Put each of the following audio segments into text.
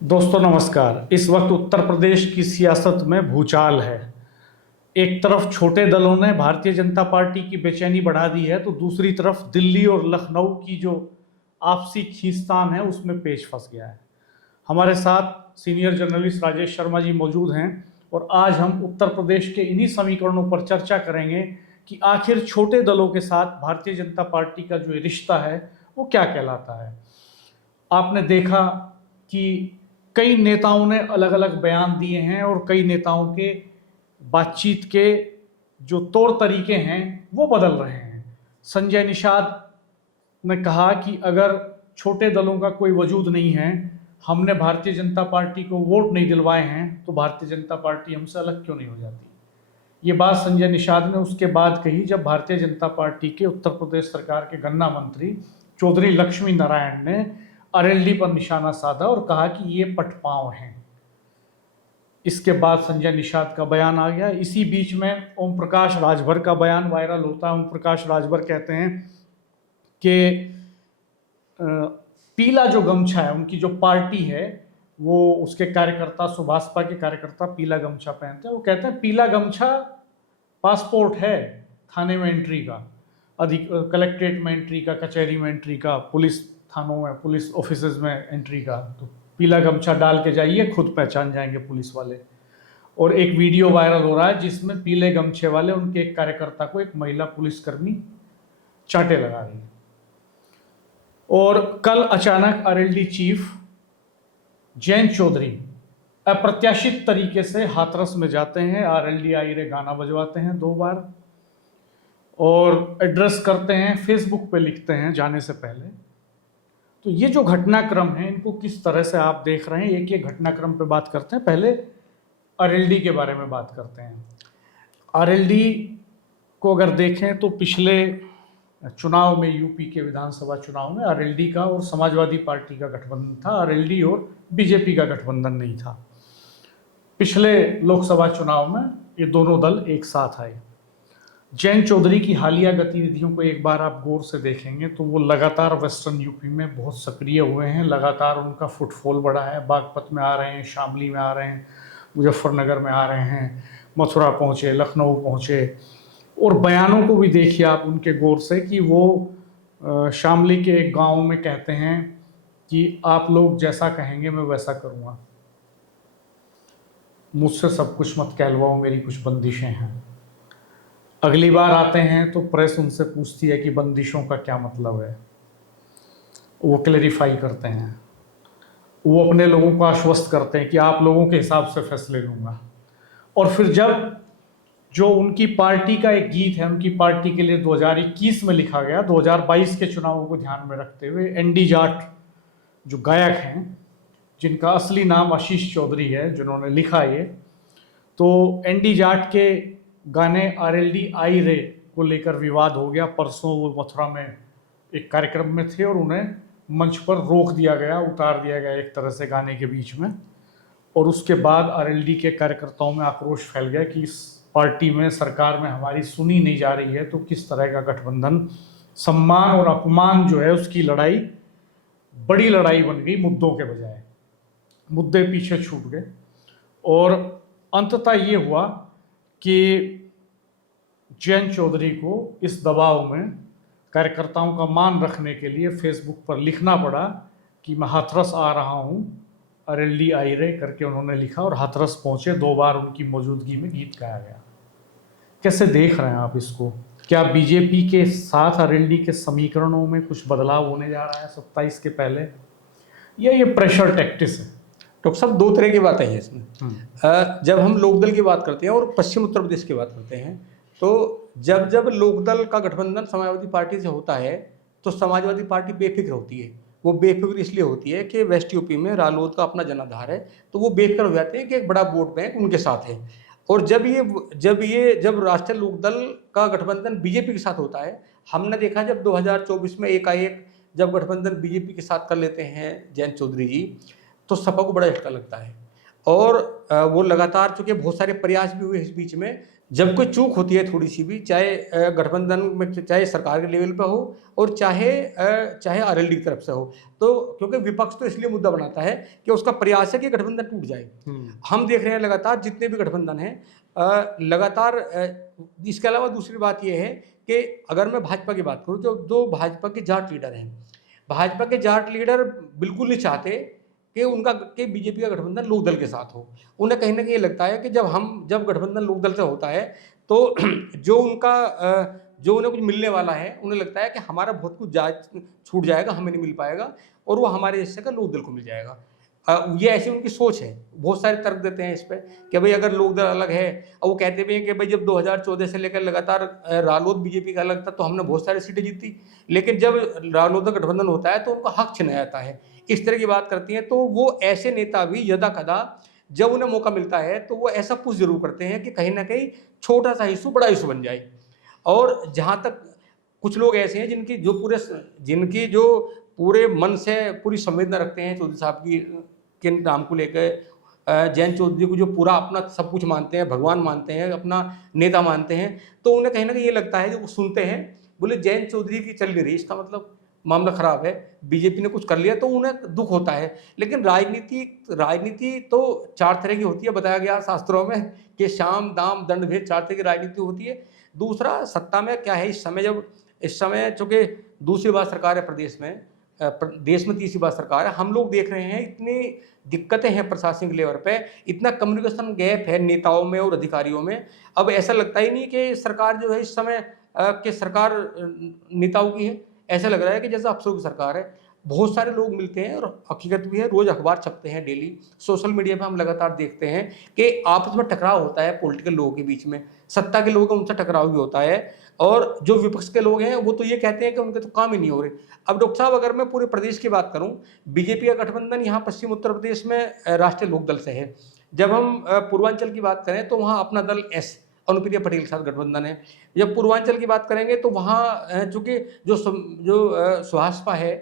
दोस्तों नमस्कार। इस वक्त उत्तर प्रदेश की सियासत में भूचाल है। एक तरफ छोटे दलों ने भारतीय जनता पार्टी की बेचैनी बढ़ा दी है, तो दूसरी तरफ दिल्ली और लखनऊ की जो आपसी खींचतान है उसमें पेच फंस गया है। हमारे साथ सीनियर जर्नलिस्ट राजेश शर्मा जी मौजूद हैं और आज हम उत्तर प्रदेश के इन्हीं समीकरणों पर चर्चा करेंगे कि आखिर छोटे दलों के साथ भारतीय जनता पार्टी का जो रिश्ता है वो क्या कहलाता है। आपने देखा कि कई नेताओं ने अलग अलग बयान दिए हैं और कई नेताओं के बातचीत के जो तौर तरीके हैं वो बदल रहे हैं। संजय निषाद ने कहा कि अगर छोटे दलों का कोई वजूद नहीं है, हमने भारतीय जनता पार्टी को वोट नहीं दिलवाए हैं, तो भारतीय जनता पार्टी हमसे अलग क्यों नहीं हो जाती। ये बात संजय निषाद ने उसके बाद कही जब भारतीय जनता पार्टी के उत्तर प्रदेश सरकार के गन्ना मंत्री चौधरी लक्ष्मी नारायण ने आरएलडी पर निशाना साधा और कहा कि ये पटपांव हैं। इसके बाद संजय निषाद का बयान आ गया। इसी बीच में ओम प्रकाश राजभर का बयान वायरल होता है। ओम प्रकाश राजभर कहते हैं कि पीला जो गमछा है, उनकी जो पार्टी है वो उसके कार्यकर्ता, सुभाषपा के कार्यकर्ता पीला गमछा पहनते हैं। वो कहते हैं पीला गमछा पासपोर्ट है थाने में एंट्री का, कलेक्ट्रेट में एंट्री का, कचहरी में एंट्री का, पुलिस थानों में, पुलिस ऑफिसेज में एंट्री का। तो पीला गमछा डाल के जाइए, खुद पहचान जाएंगे पुलिस वाले। और एक वीडियो वायरल हो रहा है जिसमें पीले गमछे वाले उनके एक कार्यकर्ता को एक महिला पुलिसकर्मी चांटे लगा रही है। और कल अचानक आरएलडी चीफ जयंत चौधरी अप्रत्याशित तरीके से हाथरस में जाते हैं, आरएलडी आई रे गाना बजवाते हैं 2 बार और एड्रेस करते हैं, फेसबुक पे लिखते हैं जाने से पहले। तो ये जो घटनाक्रम है इनको किस तरह से आप देख रहे हैं? एक घटनाक्रम पे बात करते हैं। पहले आरएलडी के बारे में बात करते हैं। आरएलडी को अगर देखें तो पिछले चुनाव में, यूपी के विधानसभा चुनाव में आरएलडी का और समाजवादी पार्टी का गठबंधन था, आरएलडी और बीजेपी का गठबंधन नहीं था। पिछले लोकसभा चुनाव में ये दोनों दल एक साथ आए। जयंत चौधरी की हालिया गतिविधियों को एक बार आप गौर से देखेंगे तो वो लगातार वेस्टर्न यूपी में बहुत सक्रिय हुए हैं, लगातार उनका फुटफॉल बढ़ा है। बागपत में आ रहे हैं, शामली में आ रहे हैं, मुजफ्फरनगर में आ रहे हैं, मथुरा पहुँचे, लखनऊ पहुँचे। और बयानों को भी देखिए आप उनके गौर से कि वो शामली के एक गाँव में कहते हैं कि आप लोग जैसा कहेंगे मैं वैसा करूँगा, मुझसे सब कुछ मत कहलवाओ, मेरी कुछ बंदिशें हैं। अगली बार आते हैं तो प्रेस उनसे पूछती है कि बंदिशों का क्या मतलब है। वो क्लेरिफाई करते हैं, वो अपने लोगों को आश्वस्त करते हैं कि आप लोगों के हिसाब से फैसले लूँगा। और फिर जब जो उनकी पार्टी का एक गीत है, उनकी पार्टी के लिए 2021 में लिखा गया, 2022 के चुनावों को ध्यान में रखते हुए, एनडी जाट जो गायक हैं, जिनका असली नाम आशीष चौधरी है, जिन्होंने लिखा ये, तो एनडी जाट के गाने आरएलडी आई रे को लेकर विवाद हो गया। परसों वो मथुरा में एक कार्यक्रम में थे और उन्हें मंच पर रोक दिया गया, उतार दिया गया एक तरह से गाने के बीच में। और उसके बाद आरएलडी के कार्यकर्ताओं में आक्रोश फैल गया कि इस पार्टी में, सरकार में हमारी सुनी नहीं जा रही है, तो किस तरह का गठबंधन। सम्मान और अपमान जो है उसकी लड़ाई बड़ी लड़ाई बन गई, मुद्दों के बजाय मुद्दे पीछे छूट गए। और अंततः ये हुआ कि जयंत चौधरी को इस दबाव में कार्यकर्ताओं का मान रखने के लिए फेसबुक पर लिखना पड़ा कि मैं हाथरस आ रहा हूँ, आरएलडी आई रे करके उन्होंने लिखा और हाथरस पहुँचे। 2 बार उनकी मौजूदगी में गीत गाया गया। कैसे देख रहे हैं आप इसको? क्या बीजेपी के साथ आरएलडी के समीकरणों में कुछ बदलाव होने जा रहा है 27 के पहले, या ये प्रेशर टैक्टिस है? डॉक्टर साहब, 2 तरह की बातें हैं इसमें। जब हम लोकदल की बात करते हैं और पश्चिम उत्तर प्रदेश की बात करते हैं, तो जब लोकदल का गठबंधन समाजवादी पार्टी से होता है तो समाजवादी पार्टी बेफिक्र होती है। वो बेफिक्र इसलिए होती है कि वेस्ट यूपी में रालोद का अपना जनाधार है, तो वो बेफिक्र हो जाते हैं कि एक बड़ा वोट बैंक उनके साथ है। और जब राष्ट्रीय लोकदल का गठबंधन बीजेपी के साथ होता है, हमने देखा जब 2024 में एकाएक जब गठबंधन बीजेपी के साथ कर लेते हैं जयंत चौधरी जी, तो सपा को बड़ा झटका लगता है। और वो लगातार, चूंकि बहुत सारे प्रयास भी हुए इस बीच में, जब कोई चूक होती है थोड़ी सी भी, चाहे गठबंधन में, चाहे सरकार के लेवल पे हो और चाहे आरएलडी की तरफ से हो, तो क्योंकि विपक्ष तो इसलिए मुद्दा बनाता है कि उसका प्रयास है कि गठबंधन टूट जाए। हम देख रहे हैं लगातार जितने भी गठबंधन हैं, लगातार इसके अलावा दूसरी बात यह है कि अगर मैं भाजपा की बात करूँ, तो दो भाजपा के जाट लीडर हैं, भाजपा के जाट लीडर बिल्कुल नहीं चाहते कि बीजेपी का गठबंधन लोकदल के साथ हो। उन्हें कहीं ना कहीं लगता है कि जब गठबंधन लोकदल से होता है तो जो उन्हें कुछ मिलने वाला है, उन्हें लगता है कि हमारा बहुत कुछ छूट जाएगा, हमें नहीं मिल पाएगा, और वो हमारे हिस्से का लोकदल को मिल जाएगा। ये ऐसी उनकी सोच है। बहुत सारे तर्क देते हैं इस पर कि भाई अगर लोकदल अलग है, और वो कहते भी हैं कि भाई जब 2014 से लेकर लगातार रालोद बीजेपी का अलग था तो हमने बहुत सारी सीटें जीती, लेकिन जब रालोद का गठबंधन होता है तो उनका हक छिना जाता है। इस तरह की बात करती हैं। तो वो ऐसे नेता भी यदा कदा जब उन्हें मौका मिलता है तो वो ऐसा पुश जरूर करते हैं कि कहीं ना कहीं छोटा सा इशू बड़ा इशू बन जाए। और जहाँ तक कुछ लोग ऐसे हैं जिनकी जो पूरे मन से पूरी संवेदना रखते हैं चौधरी साहब के नाम को लेकर, जयंत चौधरी को जो पूरा अपना सब कुछ मानते हैं, भगवान मानते हैं, अपना नेता मानते हैं, तो उन्हें कहीं ना कहीं ये लगता है, जो वो सुनते हैं, बोले जयंत चौधरी की चल नहीं रही, इसका मतलब मामला खराब है, बीजेपी ने कुछ कर लिया, तो उन्हें दुख होता है। लेकिन राजनीति तो चार तरह की होती है, बताया गया शास्त्रों में कि शाम दाम दंड भेद, चार तरह की राजनीति होती है। दूसरा, सत्ता में क्या है इस समय चूंकि दूसरी बार सरकार है प्रदेश में, देश में तीसरी बार सरकार है, हम लोग देख रहे हैं इतनी दिक्कतें हैं प्रशासनिक लेवल पे, इतना कम्युनिकेशन गैप है नेताओं में और अधिकारियों में। अब ऐसा लगता ही नहीं कि सरकार जो है इस समय कि सरकार नेताओं की है, ऐसा लग रहा है कि जैसे अफसरों की सरकार है। बहुत सारे लोग मिलते हैं, और हकीकत भी है, रोज अखबार छपते हैं, डेली सोशल मीडिया पे हम लगातार देखते हैं कि आपस में टकराव होता है पॉलिटिकल लोगों के बीच में, सत्ता के लोगों का उनसे टकराव भी होता है, और जो विपक्ष के लोग हैं वो तो ये कहते हैं कि उनके तो काम ही नहीं हो रहे। अब डॉक्टर साहब, अगर मैं पूरे प्रदेश की बात करूं, बीजेपी का गठबंधन यहाँ पश्चिम उत्तर प्रदेश में राष्ट्रीय लोकदल से है। जब हम पूर्वांचल की बात करें तो वहाँ अपना दल एस अनुप्रिया पटेल के साथ गठबंधन है। जब पूर्वांचल की बात करेंगे तो वहाँ चूंकि जो सुभाषपा है,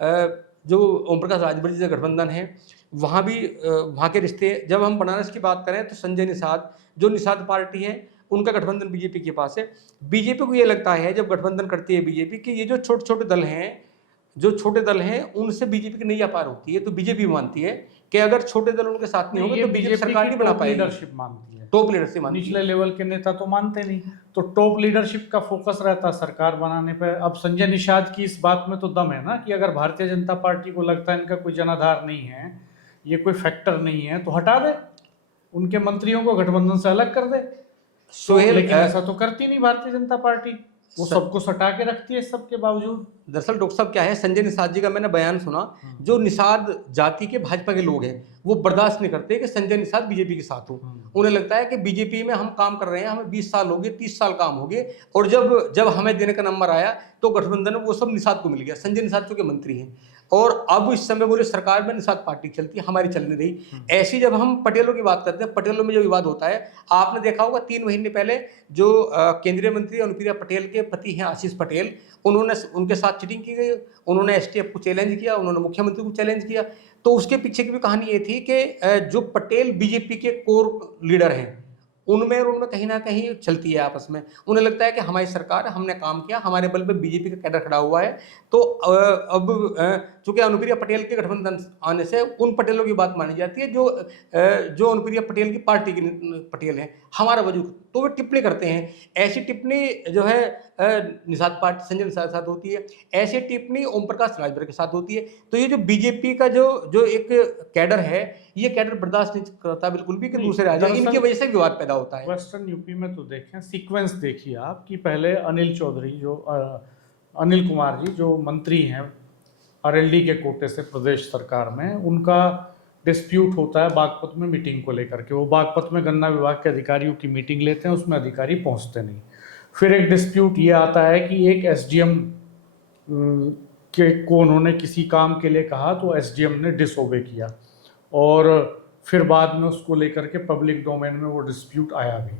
जो ओम प्रकाश राजभर जी से गठबंधन है, वहाँ भी वहाँ के रिश्ते। जब हम बनारस की बात करें तो संजय निषाद, जो निषाद पार्टी है, उनका गठबंधन बीजेपी के पास है। बीजेपी को ये लगता है जब गठबंधन करती है बीजेपी कि ये जो छोटे छोटे दल हैं उनसे बीजेपी की नैया पार होती है। तो बीजेपी मानती है कि अगर छोटे दल उनके साथ नहीं होंगे तो बीजेपी सरकार नहीं बना पाएगी। लीडरशिप मानती है, टॉप लीडरशिप मानती है, निचले लेवल के नेता तो मानते नहीं। तो टॉप लीडरशिप का फोकस रहता है सरकार बनाने पे। अब संजय निषाद की इस बात में तो दम है ना कि अगर भारतीय जनता पार्टी को लगता है इनका कोई जनाधार नहीं है, ये कोई फैक्टर नहीं है, तो हटा दे, उनके मंत्रियों को गठबंधन से अलग कर दे। सोहेल, लेकिन ऐसा तो करती नहीं भारतीय जनता पार्टी, वो सबको सटा के रखती है सबके बावजूद। दरअसल डॉक्टर साहब क्या है, संजय निषाद जी का मैंने बयान सुना, जो निषाद जाति के भाजपा के लोग हैं वो बर्दाश्त नहीं करते कि संजय निषाद बीजेपी के साथ हो। उन्हें लगता है कि बीजेपी में हम काम कर रहे हैं, हमें 20 साल हो गए, 30 साल काम हो गए, और जब हमें देने का नंबर आया तो गठबंधन में वो सब निषाद को मिल गया। संजय निषाद चूंकि मंत्री हैं, और अब इस समय बोले सरकार में निषाद पार्टी चलती है, हमारी चल नहीं रही। ऐसी जब हम पटेलों की बात करते हैं, पटेलों में जो विवाद होता है, आपने देखा होगा 3 महीने पहले जो केंद्रीय मंत्री अनुप्रिया पटेल के पति हैं आशीष पटेल, उनके साथ चीटिंग की गई, उन्होंने एसटीएफ को चैलेंज किया, उन्होंने मुख्यमंत्री को चैलेंज किया। तो उसके पीछे की भी कहानी ये थी कि जो पटेल बीजेपी के कोर लीडर हैं उनमें कहीं ना कहीं चलती है आपस में। उन्हें लगता है कि हमारी सरकार, हमने काम किया, हमारे बल पे बीजेपी का कैडर खड़ा हुआ है। तो अब चूंकि अनुप्रिया पटेल के गठबंधन आने से उन पटेलों की बात मानी जाती है जो अनुप्रिया पटेल की पार्टी के पटेल हैं, हमारा वजूद, तो वे टिप्पणी करते हैं। ऐसी टिप्पणी जो है निषाद पार्टी संजय निषाद के साथ होती है, ऐसी टिप्पणी ओम प्रकाश राजभर के साथ होती है। तो ये जो बीजेपी का जो एक कैडर है, ये कैडर बर्दाश्त नहीं करता बिल्कुल भी कि दूसरे राज्य, इनकी वजह से विवाद पैदा होता है। वेस्टर्न यूपी में तो देखें, सीक्वेंस देखिए आप कि पहले अनिल कुमार जी जो मंत्री हैं आरएलडी के कोटे से प्रदेश सरकार में, उनका डिस्प्यूट होता है बागपत में मीटिंग को लेकर के। वो बागपत में गन्ना विभाग के अधिकारियों की मीटिंग लेते हैं, उसमें अधिकारी पहुंचते नहीं। फिर एक डिस्प्यूट ये आता है कि एक एसडीएम को उन्होंने किसी काम के लिए कहा तो एसडीएम ने डिसओबे किया, और फिर बाद में उसको लेकर के पब्लिक डोमेन में वो डिस्प्यूट आया भी।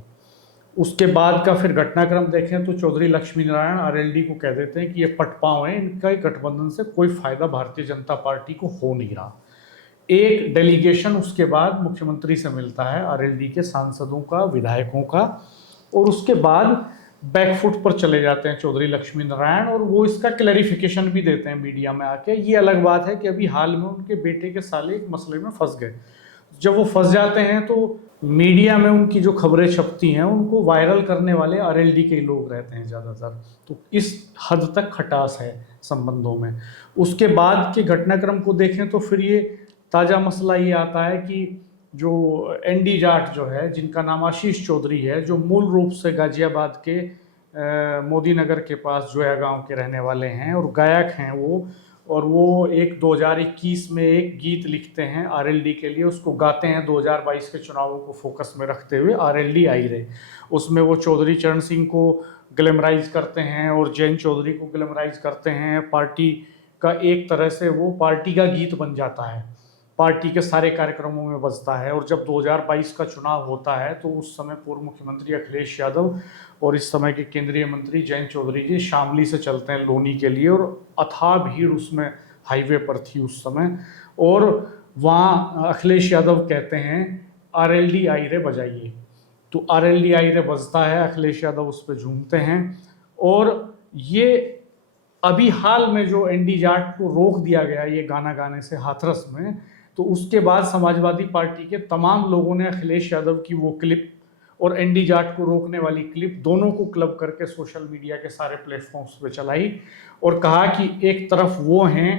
उसके बाद का फिर घटनाक्रम देखें तो चौधरी लक्ष्मी नारायण आरएलडी को कह देते हैं कि ये पटपाव हैं, इनका गठबंधन से कोई फायदा भारतीय जनता पार्टी को हो नहीं रहा। एक डेलीगेशन उसके बाद मुख्यमंत्री से मिलता है, आरएलडी के सांसदों का, विधायकों का, और उसके बाद बैकफुट पर चले जाते हैं चौधरी लक्ष्मी नारायण, और वो इसका क्लैरिफिकेशन भी देते हैं मीडिया में आके। ये अलग बात है कि अभी हाल में उनके बेटे के साले एक मसले में फंस गए। जब वो फंस जाते हैं तो मीडिया में उनकी जो खबरें छपती हैं उनको वायरल करने वाले आरएलडी के लोग रहते हैं ज़्यादातर। तो इस हद तक खटास है संबंधों में। उसके बाद के घटनाक्रम को देखें तो फिर ये ताज़ा मसला ये आता है कि जो एनडी जाट जो है, जिनका नाम आशीष चौधरी है, जो मूल रूप से गाजियाबाद के मोदी नगर के पास जोया गांव के रहने वाले हैं और गायक हैं वो, और वो एक 2021 में एक गीत लिखते हैं आरएलडी के लिए, उसको गाते हैं 2022 के चुनावों को फोकस में रखते हुए, आरएलडी आई रे। उसमें वो चौधरी चरण सिंह को ग्लैमराइज करते हैं और जयंत चौधरी को ग्लैमराइज करते हैं। पार्टी का एक तरह से वो पार्टी का गीत बन जाता है, पार्टी के सारे कार्यक्रमों में बजता है। और जब 2022 का चुनाव होता है तो उस समय पूर्व मुख्यमंत्री अखिलेश यादव और इस समय के केंद्रीय मंत्री जयंत चौधरी जी शामली से चलते हैं लोनी के लिए, और अथाह भीड़ उसमें हाईवे पर थी उस समय। और वहाँ अखिलेश यादव कहते हैं आरएलडी आई रे बजाइए, तो आरएलडी आई रे बजता है, अखिलेश यादव उस पर झूमते हैं। और ये अभी हाल में जो एनडी जाट को रोक दिया गया ये गाना गाने से हाथरस में, तो उसके बाद समाजवादी पार्टी के तमाम लोगों ने अखिलेश यादव की वो क्लिप और एनडी जाट को रोकने वाली क्लिप दोनों को क्लब करके सोशल मीडिया के सारे प्लेटफॉर्म्स पे चलाई और कहा कि एक तरफ वो हैं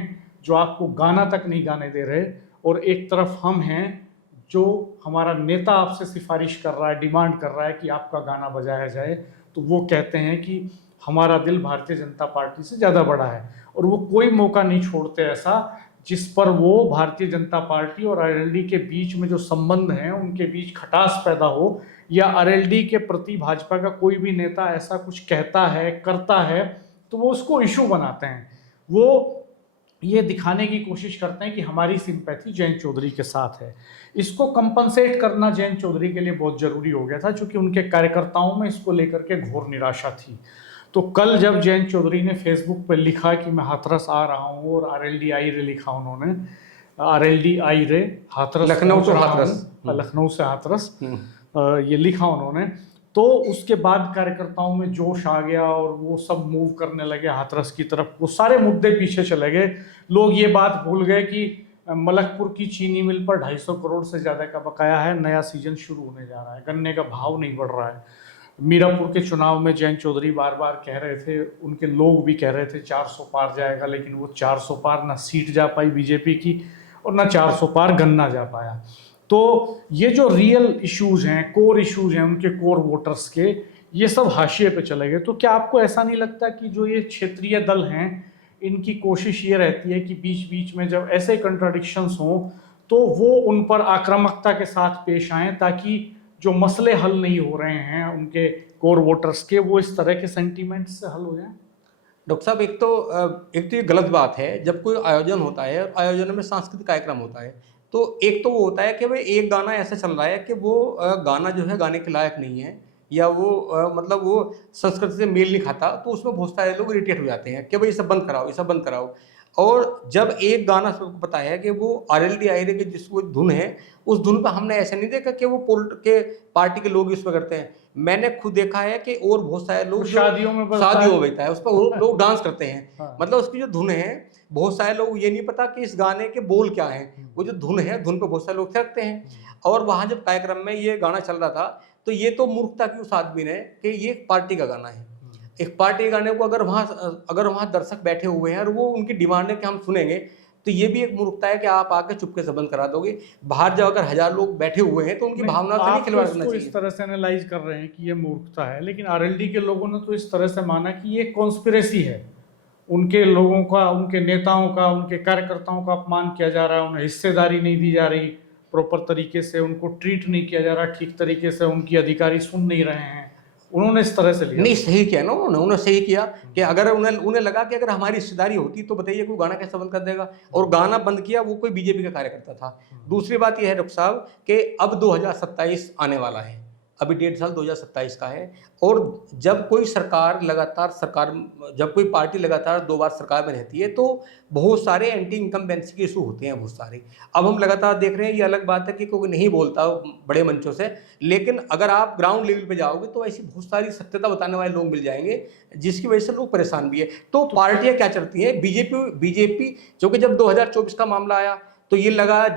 जो आपको गाना तक नहीं गाने दे रहे, और एक तरफ हम हैं जो हमारा नेता आपसे सिफारिश कर रहा है, डिमांड कर रहा है कि आपका गाना बजाया जाए। तो वो कहते हैं कि हमारा दिल भारतीय जनता पार्टी से ज़्यादा बड़ा है, और वो कोई मौका नहीं छोड़ते ऐसा जिस पर वो भारतीय जनता पार्टी और आरएलडी के बीच में जो संबंध हैं उनके बीच खटास पैदा हो, या आरएलडी के प्रति भाजपा का कोई भी नेता ऐसा कुछ कहता है, करता है, तो वो उसको इशू बनाते हैं। वो ये दिखाने की कोशिश करते हैं कि हमारी सिंपैथी जयंत चौधरी के साथ है। इसको कंपनसेट करना जयंत चौधरी के लिए बहुत ज़रूरी हो गया था, क्योंकि उनके कार्यकर्ताओं में इसको लेकर के घोर निराशा थी। तो कल जब जयंत चौधरी ने फेसबुक पर लिखा कि मैं हाथरस आ रहा हूँ, और आरएलडी आई रे लिखा उन्होंने, आरएलडी आई रे हाथरस, लखनऊ से हाथरस, लखनऊ से हाथरस, ये लिखा उन्होंने, तो उसके बाद कार्यकर्ताओं में जोश आ गया और वो सब मूव करने लगे हाथरस की तरफ। वो सारे मुद्दे पीछे चले गए। लोग ये बात भूल गए कि मलकपुर की चीनी मिल पर 250 करोड़ से ज़्यादा का बकाया है, नया सीजन शुरू होने जा रहा है, गन्ने का भाव नहीं बढ़ रहा है। मीरापुर के चुनाव में जयंत चौधरी बार बार कह रहे थे, उनके लोग भी कह रहे थे 400 पार जाएगा, लेकिन वो 400 पार ना सीट जा पाई बीजेपी की और ना 400 पार गन्ना जा पाया। तो ये जो रियल इश्यूज हैं, कोर इश्यूज हैं उनके कोर वोटर्स के, ये सब हाशिए पे चले गए। तो क्या आपको ऐसा नहीं लगता कि जो ये क्षेत्रीय दल हैं इनकी कोशिश ये रहती है कि बीच बीच में जब ऐसे कंट्राडिक्शंस हों तो वो उन पर आक्रामकता के साथ पेश आएँ, ताकि जो मसले हल नहीं हो रहे हैं उनके कोर वोटर्स के, वो इस तरह के सेंटीमेंट्स से हल हो जाएं? डॉक्टर साहब, एक तो ये गलत बात है। जब कोई आयोजन होता है और आयोजन में सांस्कृतिक कार्यक्रम होता है, तो एक तो वो होता है कि भाई एक गाना ऐसा चल रहा है कि वो गाना जो है गाने के लायक नहीं है, या वो मतलब वो संस्कृति से मेल नहीं खाता, तो उसमें बहुत सारे लोग इरिटेट हो जाते हैं कि भाई ये सब बंद कराओ, ये सब बंद कराओ। और जब एक गाना सबको पता है कि वो आरएलडी आई रे की जिसको धुन है, उस धुन पर हमने ऐसा नहीं देखा कि वो पार्टी के लोग इसमें करते हैं। मैंने खुद देखा है कि और बहुत सारे लोग शादियों में होता है उस पर लोग डांस करते हैं। हाँ। मतलब उसकी जो धुन है, बहुत सारे लोग ये नहीं पता कि इस गाने के बोल क्या हैं, वो जो धुन है धुन पर बहुत सारे लोग थिरकते हैं। और वहाँ जब कार्यक्रम में ये गाना चल रहा था तो ये तो मूर्खता की उस आदमी ने कि ये एक पार्टी का गाना है। एक पार्टी के गाने को अगर वहाँ दर्शक बैठे हुए हैं और वो उनकी डिमांड है कि हम सुनेंगे, तो ये भी एक मूर्खता है कि आप आके चुपके से बंद करा दोगे। बाहर जब अगर 1000 लोग बैठे हुए हैं तो उनकी भावना से नहीं खिलवाड़ करना चाहिए। इस तरह से एनालाइज कर रहे हैं कि ये मूर्खता है, लेकिन आरएलडी के लोगों ने तो इस तरह से माना कि ये कॉन्स्पिरेसी है, उनके लोगों का, उनके नेताओं का, उनके कार्यकर्ताओं का अपमान किया जा रहा है, उन्हें हिस्सेदारी नहीं दी जा रही प्रॉपर तरीके से, उनको ट्रीट नहीं किया जा रहा ठीक तरीके से, उनकी अधिकारी सुन नहीं रहे हैं। उन्होंने इस तरह से लिया। नहीं, सही किया ना उन्होंने सही किया कि अगर उन्हें लगा कि अगर हमारी हिस्सेदारी होती तो बताइए कोई गाना कैसे बंद कर देगा, और गाना बंद किया वो कोई बीजेपी का कार्यकर्ता था। दूसरी बात यह है डॉक्टर साहब कि अब 2027 आने वाला है। अभी 1.5 साल 2027 का है। और जब कोई जब कोई पार्टी लगातार 2 बार सरकार में रहती है तो बहुत सारे एंटी इनकम्बेंसी के इशू होते हैं, बहुत सारे। अब हम लगातार देख रहे हैं, ये अलग बात है कि कोई नहीं बोलता बड़े मंचों से, लेकिन अगर आप ग्राउंड लेवल पे जाओगे तो ऐसी बहुत सारी सत्यता बताने वाले लोग मिल जाएंगे जिसकी वजह से लोग परेशान भी है। तो पार्टियां क्या करती हैं, बीजेपी जो कि जब 2024 का मामला आया तो ये लगा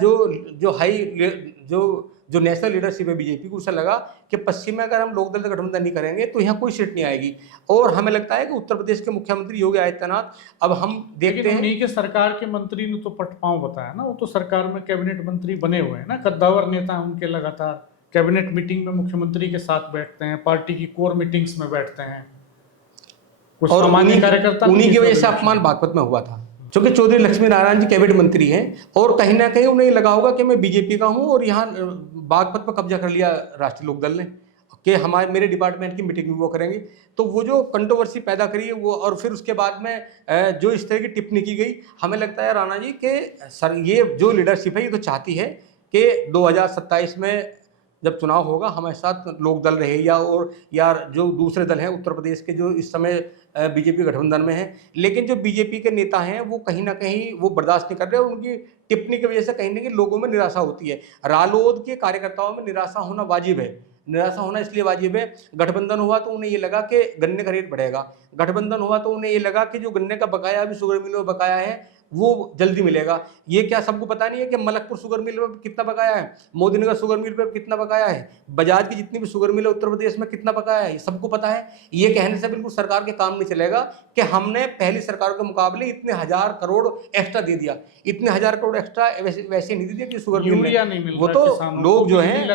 जो नेशनल लीडरशिप है बीजेपी को, उसे लगा कि पश्चिम में अगर हम लोकदल से गठबंधन नहीं करेंगे तो यहाँ कोई सीट नहीं आएगी। और हमें लगता है कि उत्तर प्रदेश के मुख्यमंत्री योगी आदित्यनाथ, अब हम देखते हैं उन्हीं के सरकार के मंत्री ने तो पटपांव बताया ना, वो तो सरकार में कैबिनेट मंत्री बने हुए हैं ना, कद्दावर नेता उनके, लगातार कैबिनेट मीटिंग में मुख्यमंत्री के साथ बैठते हैं, पार्टी की कोर मीटिंग्स में बैठते हैं। कुछ सामान्य कार्यकर्ता उन्हीं की वजह से अपमान बागपत में हुआ था, क्योंकि चौधरी लक्ष्मी नारायण जी कैबिनेट मंत्री हैं और कहीं ना कहीं उन्हें लगा होगा कि मैं बीजेपी का हूं और यहाँ बागपत पर कब्जा कर लिया राष्ट्रीय लोकदल ने कि मेरे डिपार्टमेंट की मीटिंग भी वो करेंगे। तो वो जो कंट्रोवर्सी पैदा करी है वो, और फिर उसके बाद में जो इस तरह की टिप्पणी की गई, हमें लगता है राणा जी कि सर ये जो लीडरशिप है ये तो चाहती है कि 2027 में जब चुनाव होगा हमारे साथ लोकदल रहे या जो दूसरे दल हैं उत्तर प्रदेश के जो इस समय बीजेपी गठबंधन में हैं, लेकिन जो बीजेपी के नेता हैं वो कहीं ना कहीं वो बर्दाश्त नहीं कर रहे और उनकी टिप्पणी की वजह से कहीं ना कहीं लोगों में निराशा होती है। रालोद के कार्यकर्ताओं में निराशा होना वाजिब है, निराशा होना इसलिए वाजिब है, गठबंधन हुआ तो उन्हें ये लगा कि गन्ने का रेट बढ़ेगा, गठबंधन हुआ तो उन्हें ये लगा कि जो गन्ने का बकाया अभी शुगर मिलों में बकाया है वो जल्दी मिलेगा। ये क्या सबको पता नहीं है कि मलकपुर शुगर मिल पर कितना बकाया है, मोदीनगर शुगर मिल पर कितना बकाया है, बजाज की जितनी भी शुगर मिल है उत्तर प्रदेश में कितना बकाया है, ये सबको पता है। ये कहने से बिल्कुल सरकार के काम नहीं चलेगा कि हमने पहली सरकार के मुकाबले इतने 1000 करोड़ एक्स्ट्रा दे दिया, इतने 1000 करोड़ एक्स्ट्रा वैसे नहीं दे दिया कि शुगर मिल, वो तो लोग जो है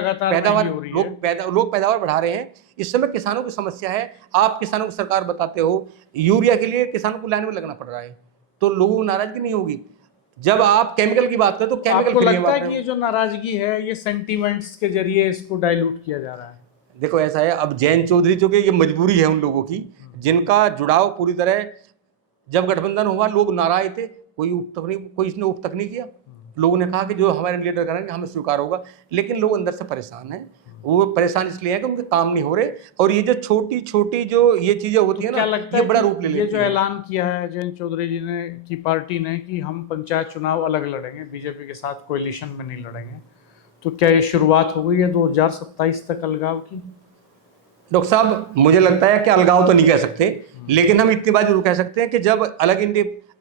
लोग पैदावार बढ़ा रहे हैं। इस समय किसानों की समस्या है, आप किसानों को सरकार बताते हो यूरिया के लिए किसानों को लाइन में लगना पड़ रहा है, तो लोगों को नाराजगी नहीं होगी। जब आप केमिकल की बात करें तो केमिकल आपको लगता है कि ये जो नाराजगी है ये सेंटीमेंट्स के जरिए इसको डाइल्यूट किया जा रहा है? देखो ऐसा है, अब जयंत चौधरी जो कि ये मजबूरी है उन लोगों की जिनका जुड़ाव पूरी तरह, जब गठबंधन हुआ लोग नाराज थे, कोई इसने उप तक नहीं किया, लोगों ने कहा कि जो हमारे लीडर करेंगे हमें स्वीकार होगा, लेकिन लोग अंदर से परेशान हैं। वो परेशान इसलिए है कि उनके काम नहीं हो रहे, और ये जो छोटी छोटी जो ये चीजें होती है ना, ये बड़ा रूप ले लेती है। ये जो ऐलान किया है जयंत चौधरी जी ने की पार्टी ने कि हम पंचायत चुनाव अलग लड़ेंगे, बीजेपी के साथ कोएलिशन में नहीं लड़ेंगे, तो क्या ये शुरुआत हो गई है 2027 तक अलगाव की? डॉक्टर साहब मुझे लगता है कि अलगाव तो नहीं कह सकते, लेकिन हम इतनी बात जरूर कह सकते हैं कि जब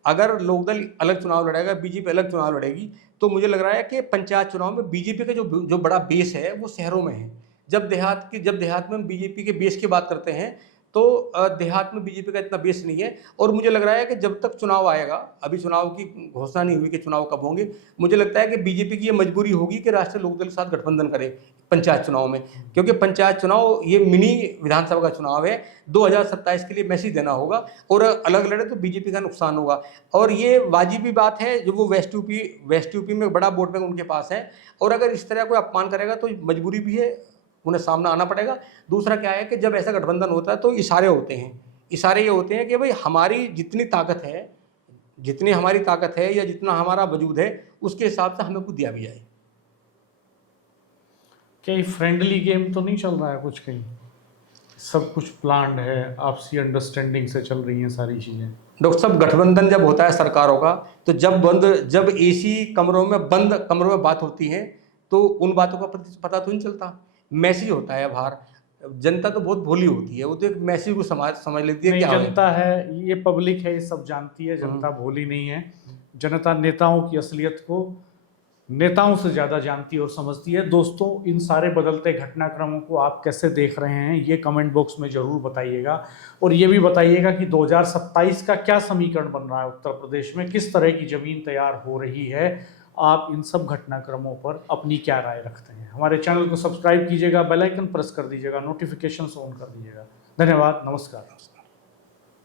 अगर लोकदल अलग चुनाव लड़ेगा, बीजेपी अलग चुनाव लड़ेगी, तो मुझे लग रहा है कि पंचायत चुनाव में बीजेपी का जो बड़ा बेस है वो शहरों में है। जब देहात में बीजेपी के बेस की बात करते हैं तो देहात में बीजेपी का इतना बेस नहीं है। और मुझे लग रहा है कि जब तक चुनाव आएगा, अभी चुनाव की घोषणा नहीं हुई कि चुनाव कब होंगे, मुझे लगता है कि बीजेपी की ये मजबूरी होगी कि राष्ट्रीय लोकदल के साथ गठबंधन करे पंचायत चुनाव में, क्योंकि पंचायत चुनाव ये मिनी विधानसभा का चुनाव है, 2027 के लिए मैसेज देना होगा, और अलग लड़े तो बीजेपी का नुकसान होगा। और ये वाजिबी बात है, जो वो वेस्ट यूपी में बड़ा वोट बैंक उनके पास है, और अगर इस तरह कोई अपमान करेगा तो मजबूरी भी है, उन्हें सामना आना पड़ेगा। दूसरा क्या है कि जब ऐसा गठबंधन होता है तो इशारे होते हैं, इशारे ये होते हैं कि भाई हमारी जितनी हमारी ताकत है या जितना हमारा वजूद है उसके हिसाब से हमें कुछ दिया भी जाए। क्या ये फ्रेंडली गेम तो नहीं चल रहा है कुछ, कहीं सब कुछ प्लान्ड है, आपसी अंडरस्टैंडिंग से चल रही हैं सारी चीजें? डॉक्टर साहब गठबंधन जब होता है सरकारों का, तो जब एसी कमरों में बंद कमरों में बात होती है तो उन बातों का पता तो नहीं चलता, मैसेज होता है बाहर। जनता तो बहुत भोली होती है, वो तो एक मैसेज को समझ लेती है। क्या जनता है, ये पब्लिक है, ये सब जानती है, जनता भोली नहीं है। जनता नेताओं की असलियत को नेताओं से ज़्यादा जानती और समझती है। दोस्तों, इन सारे बदलते घटनाक्रमों को आप कैसे देख रहे हैं ये कमेंट बॉक्स में ज़रूर बताइएगा, और ये भी बताइएगा कि 2027 का क्या समीकरण बन रहा है उत्तर प्रदेश में, किस तरह की ज़मीन तैयार हो रही है। आप इन सब घटनाक्रमों पर अपनी क्या राय रखते हैं? हमारे चैनल को सब्सक्राइब कीजिएगा, बेल आइकन प्रेस कर दीजिएगा, नोटिफिकेशंस ऑन कर दीजिएगा। धन्यवाद, नमस्कार।